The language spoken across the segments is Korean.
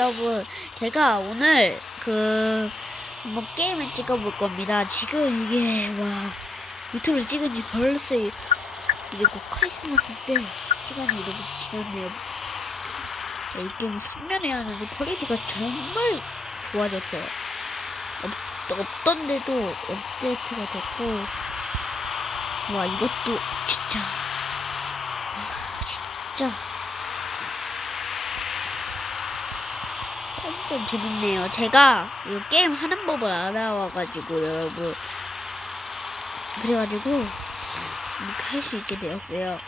여러분 제가 오늘 그 한번 게임을 찍어볼 겁니다. 지금 이게 와 유튜브를 찍은 지 벌써 이- 이제 곧 크리스마스 때 시간이 이렇게 지났네요. 이 게임 3년 해야 하는데 퀄리티가 정말 좋아졌어요. 없, 없던데도 업데이트가 됐고 와 이것도 진짜 와 진짜 완전 재밌네요. 제가 이거 게임 하는 법을 알아와가지고 여러분 그래가지고 이렇게 할 수 있게 되었어요.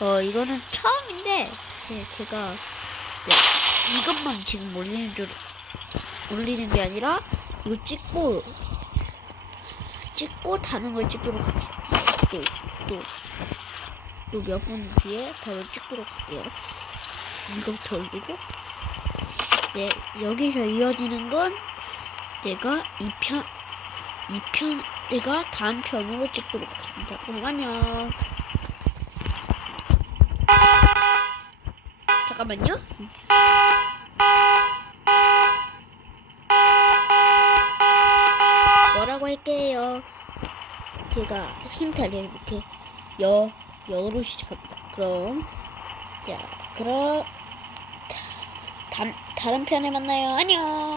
어 이거는 처음인데 네, 제가 네, 이것만 지금 올리는 줄 올리는 게 아니라 이거 찍고 찍고 다른 걸 찍도록 할게요. 또또 몇분 뒤에 바로 찍도록 할게요. 이거부터 올리고 네, 여기서 이어지는 건 내가 2편, 2편, 내가 다음 편으로 찍도록 하겠습니다. 그럼 안녕. 잠깐만요. 뭐라고 할게요. 제가 힌트를 이렇게 여, 여로 시작합니다. 그럼, 자, 그럼, 다, 다른 편에 만나요. 안녕.